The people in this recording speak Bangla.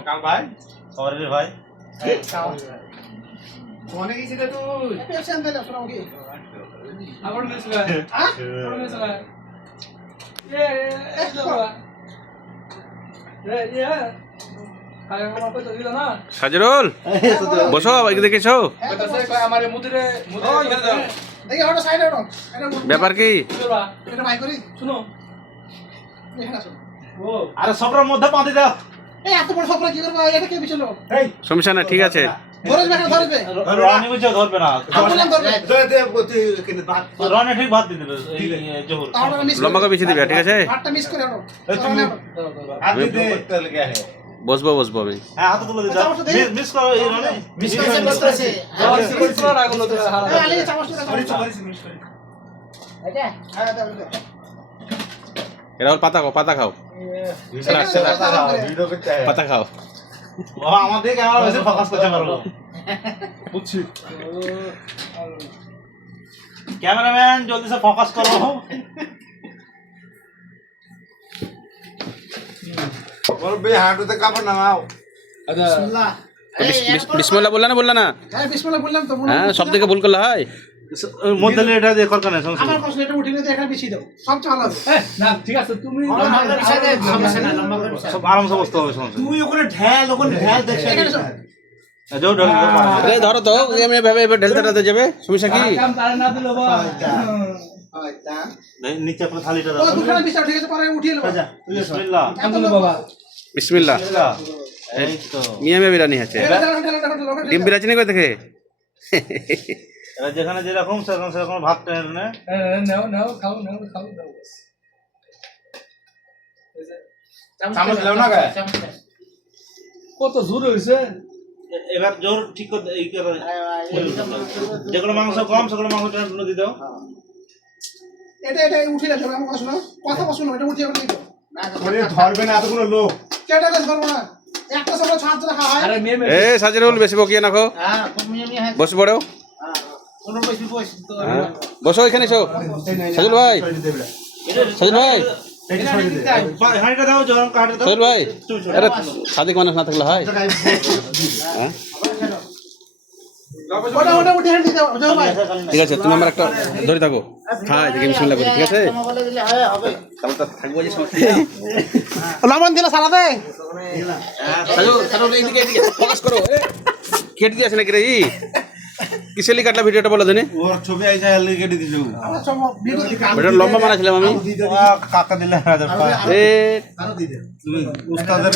কাল ভাই সরের ভাই কোনে গেছিলে তুই পেশেন্ট দিলে শোনাও কি আবার নিছিল হ্যাঁ আবার নিছিল এ বাবা রে আরে মামা কই তো দিল না সাজরুল বসো এদিকে দেখেছো কইতাছে কই আমারে মুদিরে দেখি হটো সাইডে হটো ব্যাপার কি এটা ভাই করি শুনো এখানে আসো ও আরে সবরার মধ্যে বাঁধি দাও এই এত বড় সফরা কি করবে এটা কে বিছলো এই সমস্যা না ঠিক আছে ধরবে না ধরবে রনি বুঝে ধরবে না বললাম ধরবে রনি ঠিক ভাত দিয়ে দেবে এই জহুর তাহলে মিস লম্বা করে বেশি দিবে ঠিক আছে হাতটা মিস করে হটো হাত দিয়ে করতে লাগে বসবো বসবো আমি হ্যাঁ হাত তুলে দিও মিস করো এই রনি মিস করতেছে মিস করে রাখলো তো এই আলি চামচটা মিস করে এটা হ্যাঁ দাও এরা পাতা খাও পাতা খাও ভিডিও করতে হয় পাতা খাও ও আমাদের ক্যামেরা বেশি ফোকাস করতে পারবো বুঝছি ক্যামেরাম্যান জলদি से फोकस करो बोल बे हाटूতে কাপড় নামাও বিসমিল্লাহ বিসমিল্লাহ বললা না হ্যাঁ বিসমিল্লাহ বললাম তো হ্যাঁ সব থেকে ভুল করলে হয় মধ্যে এটা দিয়ে করতে না সমস্যা আমার প্রশ্ন এটা উঠিয়ে দিয়ে এখানে বিছিয়ে দাও সব চালা না ঠিক আছে তুমি সব আরাম से বসতে হবে সমস্যা তুই ওখানে ঢেল দেখছ এখানে সব যাও ঢল আরে ধরো তো আমি ভেবে এবার ঢেলতে যাবে সমস্যা কি কাম তারে না দিলো বা আচ্ছা নিচে আপনার থালিটা ও দাও দুখানে বিছাও ঠিক আছে পরে উঠিয়ে নেব বিসমিল্লাহ বাবা বিসমিল্লাহ এই তো মিয়া মিয়া বিরিয়ানি আছে ডিম বিরিয়ানি কই থেকে এরা যেখানে যেরকম সেরকম ভাত টেনে নে নাও খাও চামচ লাও না গায় কত জোর হইছে এবার জোর ঠিক করে এই করে যেগুলো মাংস কম সেগুলো মাংস টেনে দিয়ে দাও এটা উঠিয়ে দাও আমি কথা বসুন এটা উঠিয়ে করে দিও ওরে ধরবে না এতগুলো লোক কেটে গেছে ধরবো না একটা সব ছাদ রাখা হয় আরে মেয়ে এ সাজরুল বেশি বকিয়ে নাকো হ্যাঁ তুমি আমি হ্যাঁ বসে পড়ো কোনো বেশি বয়স তো হ্যাঁ, বসো এখানে এসো সাজরুল ভাই সাজরুল ভাই হাঁড়িটা দাও যখন কাটে দাও সাজরুল ভাই আরে সাদিক মানুষ না থাকলে হয় হ্যাঁ ওটা উঠিয়ে দিয়ে দাও যাও ভাই ঠিক আছে তুমি আমার একটা ধরে থাকো হ্যাঁ এদিকে বিসমিল্লাহ করি ঠিক আছে বলে দিলে হয় হবে তাহলে তো থাকবো যে সমস্যা লবণ দিলে সালাদে সাজরুল এইদিকে ফোকাস করো কেটে দিয়েছ নাকি রে কিসের লি কাটলা ভিডিওটা বলো জানি ওর ছবি আইসা এলি কেটে দিছো ভিডিও লম্বা বানাইছিলাম আমি কাকা দিলে এ তুমি উস্তাদের